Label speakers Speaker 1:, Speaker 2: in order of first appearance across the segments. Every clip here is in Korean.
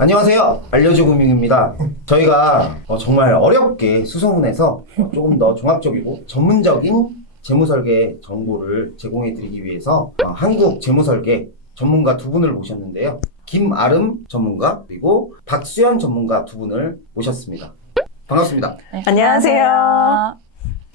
Speaker 1: 안녕하세요. 알려주금융입니다. 저희가 어, 정말 어렵게 수소문해서 어, 조금 더 종합적이고 전문적인 재무설계 정보를 제공해 드리기 위해서 어, 한국 재무설계 전문가 두 분을 모셨는데요. 김아름 전문가 그리고 박수현 전문가 두 분을 모셨습니다. 반갑습니다.
Speaker 2: 네,
Speaker 3: 안녕하세요.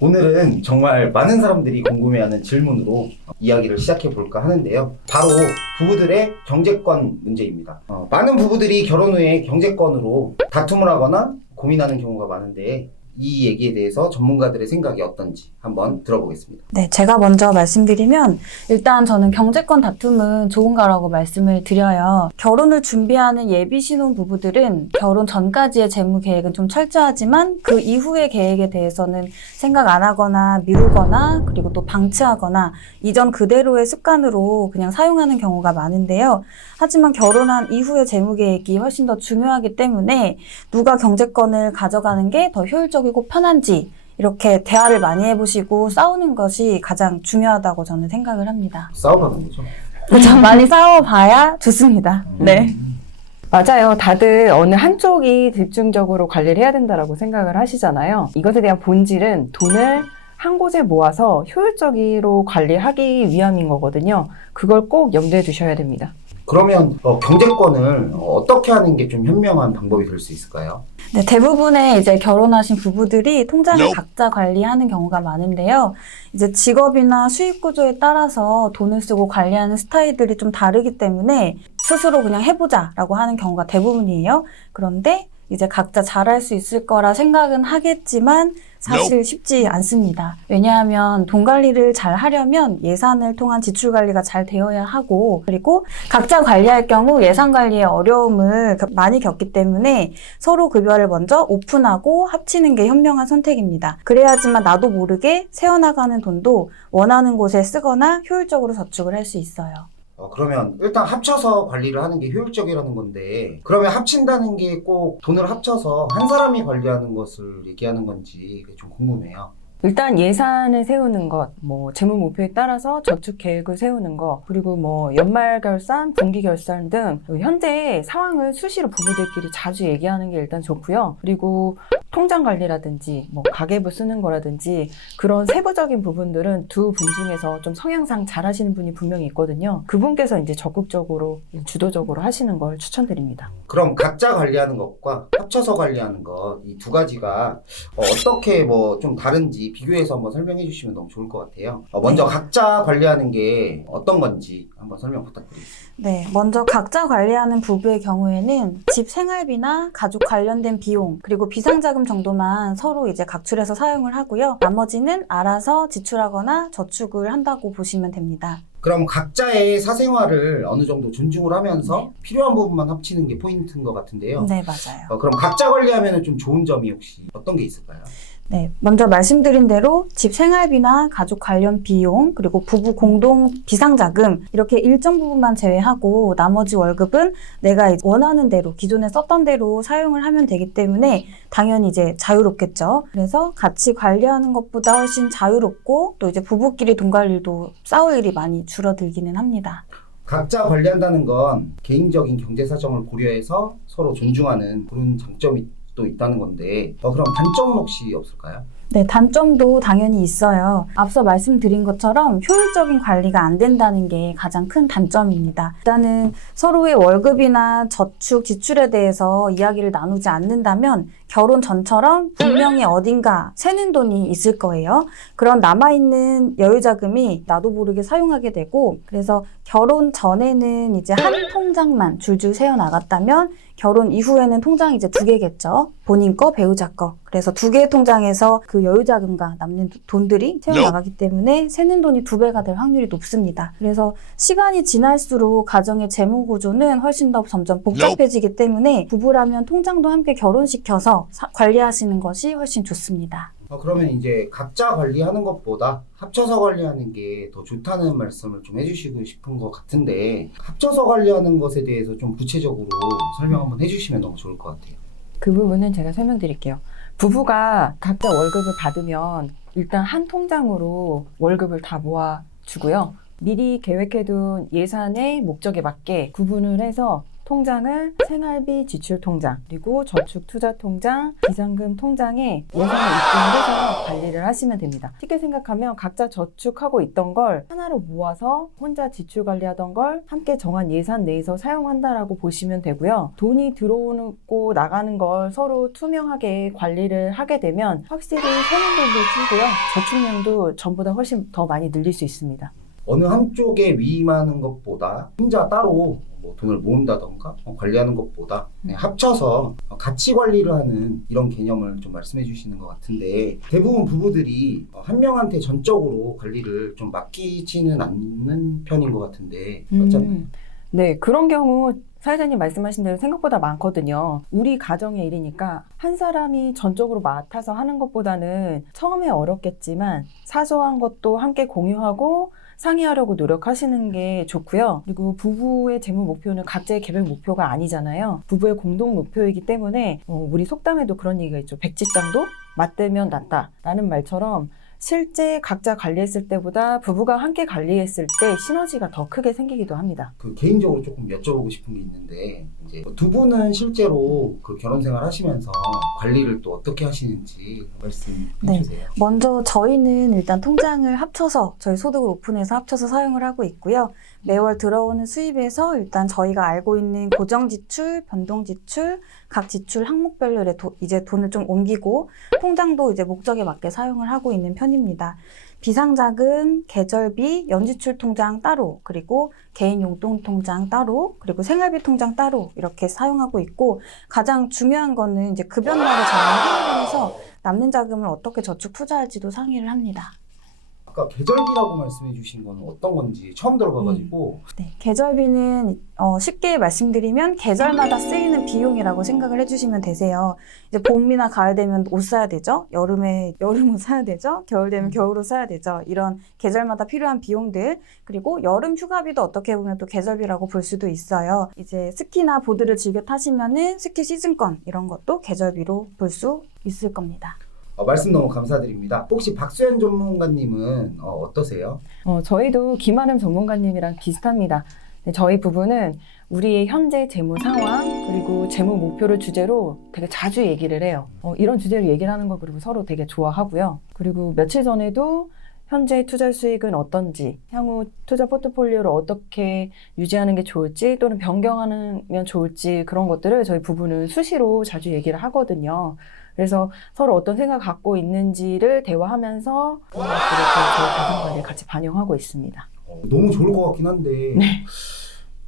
Speaker 1: 오늘은 정말 많은 사람들이 궁금해하는 질문으로 이야기를 시작해 볼까 하는데요. 바로 부부들의 경제권 문제입니다. 어, 많은 부부들이 결혼 후에 경제권으로 다툼을 하거나 고민하는 경우가 많은데 이 얘기에 대해서 전문가들의 생각이 어떤지 한번 들어보겠습니다.
Speaker 2: 네, 제가 먼저 말씀드리면 일단 저는 경제권 다툼은 좋은 거라고 말씀을 드려요. 결혼을 준비하는 예비 신혼 부부들은 결혼 전까지의 재무 계획은 좀 철저하지만 그 이후의 계획에 대해서는 생각 안 하거나 미루거나 그리고 또 방치하거나 이전 그대로의 습관으로 그냥 사용하는 경우가 많은데요. 하지만 결혼한 이후의 재무 계획이 훨씬 더 중요하기 때문에 누가 경제권을 가져가는 게 더 효율적 이고 편한지 이렇게 대화를 많이 해보시고 싸우는 것이 가장 중요하다고 저는 생각을 합니다.
Speaker 1: 싸워가는 거죠.
Speaker 2: 그렇죠. 많이 싸워봐야 좋습니다. 네.
Speaker 3: 맞아요. 다들 어느 한쪽이 집중적으로 관리를 해야 된다라고 생각을 하시잖아요. 이것에 대한 본질은 돈을 한 곳에 모아서 효율적으로 관리하기 위함인 거거든요. 그걸 꼭 염두에 두셔야 됩니다.
Speaker 1: 그러면 어, 경제권을 어떻게 하는 게 좀 현명한 방법이 될 수 있을까요?
Speaker 2: 네, 대부분의 이제 결혼하신 부부들이 통장을 각자 관리하는 경우가 많은데요. 이제 직업이나 수입 구조에 따라서 돈을 쓰고 관리하는 스타일들이 좀 다르기 때문에 스스로 그냥 해보자라고 하는 경우가 대부분이에요. 그런데 이제 각자 잘할 수 있을 거라 생각은 하겠지만 사실 쉽지 않습니다. 왜냐하면 돈 관리를 잘 하려면 예산을 통한 지출 관리가 잘 되어야 하고 그리고 각자 관리할 경우 예산 관리에 어려움을 겪- 많이 겪기 때문에 서로 급여를 먼저 오픈하고 합치는 게 현명한 선택입니다. 그래야지만 나도 모르게 새어나가는 돈도 원하는 곳에 쓰거나 효율적으로 저축을 할 수 있어요.
Speaker 1: 어, 그러면 일단 합쳐서 관리를 하는 게 효율적이라는 건데 그러면 합친다는 게 꼭 돈을 합쳐서 한 사람이 관리하는 것을 얘기하는 건지 그게 좀 궁금해요.
Speaker 3: 일단 예산을 세우는 것, 뭐 재무 목표에 따라서 저축 계획을 세우는 것, 그리고 뭐 연말 결산, 분기 결산 등 현재 상황을 수시로 부부들끼리 자주 얘기하는 게 일단 좋고요. 그리고 통장 관리라든지 뭐 가계부 쓰는 거라든지 그런 세부적인 부분들은 두 분 중에서 좀 성향상 잘 하시는 분이 분명히 있거든요. 그분께서 이제 적극적으로 주도적으로 하시는 걸 추천드립니다.
Speaker 1: 그럼 각자 관리하는 것과 합쳐서 관리하는 것 이 두 가지가 어, 어떻게 뭐 좀 다른지 비교해서 한번 설명해 주시면 너무 좋을 것 같아요. 어, 먼저 각자 관리하는 게 어떤 건지 한번 설명 부탁드리겠습니다.
Speaker 2: 네, 먼저 각자 관리하는 부부의 경우에는 집 생활비나 가족 관련된 비용, 그리고 비상자금 정도만 서로 이제 각출해서 사용을 하고요. 나머지는 알아서 지출하거나 저축을 한다고 보시면 됩니다.
Speaker 1: 그럼 각자의 사생활을 어느 정도 존중을 하면서 필요한 부분만 합치는 게 포인트인 것 같은데요.
Speaker 2: 네, 맞아요.
Speaker 1: 어, 그럼 각자 관리하면 좀 좋은 점이 혹시 어떤 게 있을까요?
Speaker 2: 네, 먼저 말씀드린 대로 집 생활비나 가족 관련 비용, 그리고 부부 공동 비상자금 이렇게 일정 부분만 제외하고 나머지 월급은 내가 원하는 대로 기존에 썼던 대로 사용을 하면 되기 때문에 당연히 이제 자유롭겠죠. 그래서 같이 관리하는 것보다 훨씬 자유롭고 또 이제 부부끼리 돈 관리도 싸울 일이 많이 줄어들기는 합니다.
Speaker 1: 각자 관리한다는 건 개인적인 경제 사정을 고려해서 서로 존중하는 그런 장점이 또 있다는 건데 어, 그럼 단점은 혹시 없을까요?
Speaker 2: 네, 단점도 당연히 있어요. 앞서 말씀드린 것처럼 효율적인 관리가 안 된다는 게 가장 큰 단점입니다. 일단은 서로의 월급이나 저축, 지출에 대해서 이야기를 나누지 않는다면 결혼 전처럼 분명히 어딘가 새는 돈이 있을 거예요. 그런 남아있는 여유자금이 나도 모르게 사용하게 되고, 그래서 결혼 전에는 이제 한 통장만 줄줄 세어 나갔다면 결혼 이후에는 통장이 이제 두 개겠죠. 본인 거, 배우자 거. 그래서 두 개의 통장에서 그 여유자금과 남는 돈들이 새어나가기 때문에 새는 돈이 두 배가 될 확률이 높습니다. 그래서 시간이 지날수록 가정의 재무 구조는 훨씬 더 점점 복잡해지기 때문에 부부라면 통장도 함께 결혼시켜서 사- 관리하시는 것이 훨씬 좋습니다.
Speaker 1: 어, 그러면 이제 각자 관리하는 것보다 합쳐서 관리하는 게 더 좋다는 말씀을 좀 해주시고 싶은 것 같은데 합쳐서 관리하는 것에 대해서 좀 구체적으로 설명 한번 해주시면 너무 좋을 것 같아요.
Speaker 3: 그 부분은 제가 설명드릴게요. 부부가 각자 월급을 받으면 일단 한 통장으로 월급을 다 모아 주고요. 미리 계획해둔 예산의 목적에 맞게 구분을 해서 통장을 생활비 지출 통장, 그리고 저축 투자 통장, 비상금 통장에 예산을 입금해서 관리를 하시면 됩니다. 쉽게 생각하면 각자 저축하고 있던 걸 하나로 모아서 혼자 지출 관리하던 걸 함께 정한 예산 내에서 사용한다라고 보시면 되고요. 돈이 들어오고 나가는 걸 서로 투명하게 관리를 하게 되면 확실히 세금들도 줄고요. 저축량도 전보다 훨씬 더 많이 늘릴 수 있습니다.
Speaker 1: 어느 한쪽에 위임하는 것보다 혼자 따로 뭐 돈을 모은다던가 어, 관리하는 것보다 합쳐서 어, 같이 관리를 하는 이런 개념을 좀 말씀해 주시는 것 같은데 대부분 부부들이 어, 한 명한테 전적으로 관리를 좀 맡기지는 않는 편인 것 같은데 어쩌나요?
Speaker 3: 음, 네, 그런 경우 사회자님 말씀하신 대로 생각보다 많거든요. 우리 가정의 일이니까 한 사람이 전적으로 맡아서 하는 것보다는 처음에 어렵겠지만 사소한 것도 함께 공유하고 상의하려고 노력하시는 게 좋고요. 그리고 부부의 재무 목표는 각자의 개별 목표가 아니잖아요. 부부의 공동 목표이기 때문에 어, 우리 속담에도 그런 얘기가 있죠. 백지장도 맞대면 낫다라는 말처럼 실제 각자 관리했을 때보다 부부가 함께 관리했을 때 시너지가 더 크게 생기기도 합니다.
Speaker 1: 그 개인적으로 조금 여쭤보고 싶은 게 있는데 이제 뭐두 분은 실제로 그 결혼 생활 하시면서 관리를 또 어떻게 하시는지 말씀해
Speaker 2: 네.
Speaker 1: 주세요.
Speaker 2: 먼저 저희는 일단 통장을 합쳐서 저희 소득을 오픈해서 합쳐서 사용을 하고 있고요. 매월 들어오는 수입에서 일단 저희가 알고 있는 고정 지출, 변동 지출, 각 지출 항목별로 이제 돈을 좀 옮기고 통장도 이제 목적에 맞게 사용을 하고 있는 편입니다. 비상자금, 계절비, 연지출 통장 따로, 그리고 개인 용돈 통장 따로, 그리고 생활비 통장 따로 이렇게 사용하고 있고 가장 중요한 거는 이제 급여날을 회의를 해서 남는 자금을 어떻게 저축 투자할지도 상의를 합니다.
Speaker 1: 아까 계절비라고 말씀해 주신 거는 어떤 건지 처음 들어봐가지고
Speaker 2: 네, 계절비는 어, 쉽게 말씀드리면 계절마다 쓰이는 비용이라고 생각을 해주시면 되세요. 이제 봄이나 가을 되면 옷 사야 되죠. 여름에 여름 옷 사야 되죠. 겨울 되면 겨울 옷 사야 되죠. 이런 계절마다 필요한 비용들 그리고 여름 휴가비도 어떻게 보면 또 계절비라고 볼 수도 있어요. 이제 스키나 보드를 즐겨 타시면은 스키 시즌권 이런 것도 계절비로 볼 수 있을 겁니다.
Speaker 1: 어, 말씀 너무 감사드립니다. 혹시 박수현 전문가님은 어, 어떠세요?
Speaker 3: 어, 저희도 김아름 전문가님이랑 비슷합니다. 네, 저희 부부는 우리의 현재 재무 상황 그리고 재무 목표를 주제로 되게 자주 얘기를 해요. 어, 이런 주제로 얘기를 하는 거 그리고 서로 되게 좋아하고요. 그리고 며칠 전에도 현재 투자 수익은 어떤지, 향후 투자 포트폴리오를 어떻게 유지하는 게 좋을지 또는 변경하면 좋을지 그런 것들을 저희 부부는 수시로 자주 얘기를 하거든요. 그래서 서로 어떤 생각 갖고 있는지를 대화하면서 그런 것들을 저희 자산 관리에 같이 반영하고 있습니다.
Speaker 1: 어, 너무 좋을 것 같긴 한데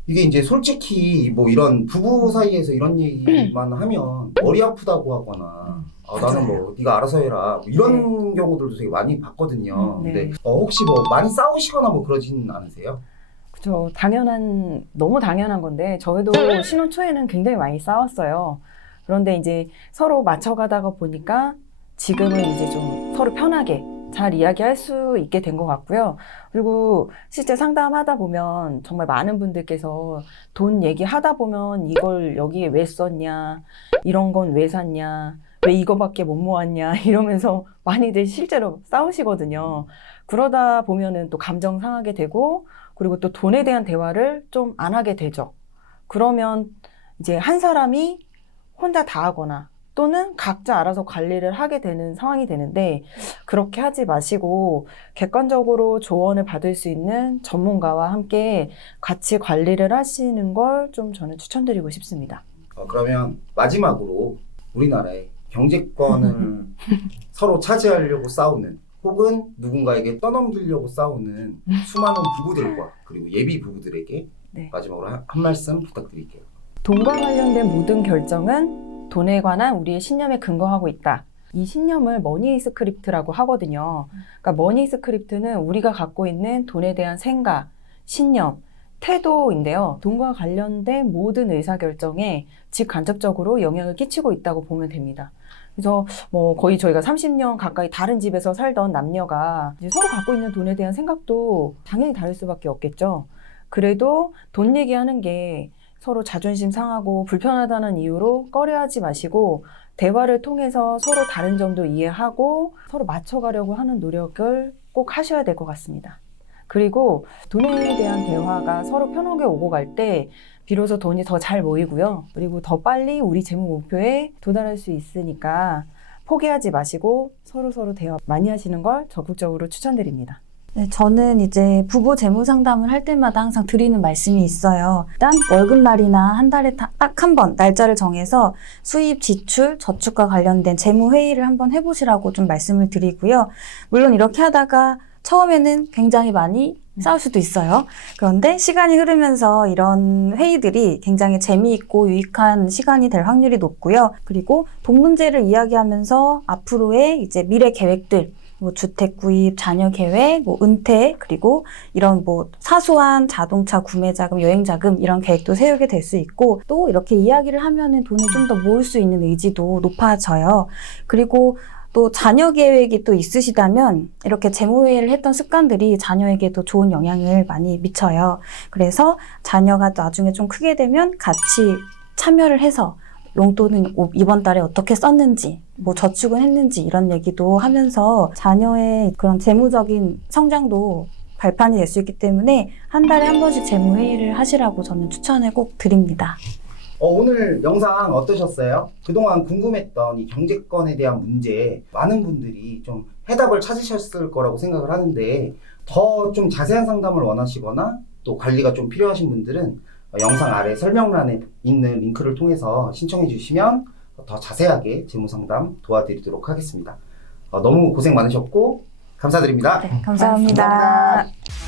Speaker 1: 이게 이제 솔직히 뭐 이런 부부 사이에서 이런 얘기만 하면 머리 아프다고 하거나 아, 나는 뭐 네가 알아서 해라 뭐 이런 경우들도 되게 많이 봤거든요.
Speaker 3: 음, 네.
Speaker 1: 근데 어, 혹시 뭐 많이 싸우시거나 뭐 그러진 않으세요?
Speaker 3: 그죠. 당연한, 너무 당연한 건데, 저희도 신혼 초에는 굉장히 많이 싸웠어요. 그런데 이제 서로 맞춰가다가 보니까 지금은 이제 좀 서로 편하게 잘 이야기할 수 있게 된 것 같고요. 그리고 실제 상담하다 보면 정말 많은 분들께서 돈 얘기하다 보면 이걸 여기에 왜 썼냐, 이런 건 왜 샀냐, 왜 이거밖에 못 모았냐, 이러면서 많이들 실제로 싸우시거든요. 그러다 보면은 또 감정 상하게 되고, 그리고 또 돈에 대한 대화를 좀 안 하게 되죠. 그러면 이제 한 사람이 혼자 다 하거나 또는 각자 알아서 관리를 하게 되는 상황이 되는데 그렇게 하지 마시고 객관적으로 조언을 받을 수 있는 전문가와 함께 같이 관리를 하시는 걸 좀 저는 추천드리고 싶습니다.
Speaker 1: 어, 그러면 마지막으로 우리나라의 경제권을 서로 차지하려고 싸우는 혹은 누군가에게 떠넘기려고 싸우는 수많은 부부들과 그리고 예비 부부들에게
Speaker 3: 네.
Speaker 1: 마지막으로 한, 한 말씀 부탁드릴게요.
Speaker 3: 돈과 관련된 모든 결정은 돈에 관한 우리의 신념에 근거하고 있다. 이 신념을 머니 스크립트라고 하거든요. 그러니까 머니 스크립트는 우리가 갖고 있는 돈에 대한 생각, 신념, 태도인데요. 돈과 관련된 모든 의사결정에 직간접적으로 영향을 끼치고 있다고 보면 됩니다. 그래서 뭐 거의 저희가 30년 가까이 다른 집에서 살던 남녀가 서로 갖고 있는 돈에 대한 생각도 당연히 다를 수밖에 없겠죠. 그래도 돈 얘기하는 게 서로 자존심 상하고 불편하다는 이유로 꺼려하지 마시고 대화를 통해서 서로 다른 점도 이해하고 서로 맞춰가려고 하는 노력을 꼭 하셔야 될 것 같습니다. 그리고 돈에 대한 대화가 서로 편하게 오고 갈 때 비로소 돈이 더 잘 모이고요. 그리고 더 빨리 우리 재무 목표에 도달할 수 있으니까 포기하지 마시고 서로 서로 대화 많이 하시는 걸 적극적으로 추천드립니다.
Speaker 2: 네, 저는 이제 부부 재무 상담을 할 때마다 항상 드리는 말씀이 있어요. 일단 월급날이나 한 달에 딱 한 번 날짜를 정해서 수입, 지출, 저축과 관련된 재무 회의를 한번 해보시라고 좀 말씀을 드리고요. 물론 이렇게 하다가 처음에는 굉장히 많이 싸울 수도 있어요. 그런데 시간이 흐르면서 이런 회의들이 굉장히 재미있고 유익한 시간이 될 확률이 높고요. 그리고 돈 문제를 이야기하면서 앞으로의 이제 미래 계획들, 뭐 주택 구입, 자녀 계획, 뭐 은퇴, 그리고 이런 뭐 사소한 자동차 구매 자금, 여행 자금 이런 계획도 세우게 될 수 있고 또 이렇게 이야기를 하면은 돈을 좀 더 모을 수 있는 의지도 높아져요. 그리고 또 자녀 계획이 또 있으시다면 이렇게 재무회의를 했던 습관들이 자녀에게도 좋은 영향을 많이 미쳐요. 그래서 자녀가 나중에 좀 크게 되면 같이 참여를 해서 용돈은 오- 이번 달에 어떻게 썼는지, 뭐 저축은 했는지 이런 얘기도 하면서 자녀의 그런 재무적인 성장도 발판이 될 수 있기 때문에 한 달에 한 번씩 재무회의를 하시라고 저는 추천을 꼭 드립니다.
Speaker 1: 어, 오늘 영상 어떠셨어요? 그동안 궁금했던 이 경제권에 대한 문제 많은 분들이 좀 해답을 찾으셨을 거라고 생각을 하는데 더 좀 자세한 상담을 원하시거나 또 관리가 좀 필요하신 분들은 어, 영상 아래 설명란에 있는 링크를 통해서 신청해 주시면 더 자세하게 재무 상담 도와드리도록 하겠습니다. 어, 너무 고생 많으셨고 감사드립니다.
Speaker 2: 네, 감사합니다.
Speaker 1: 감사합니다.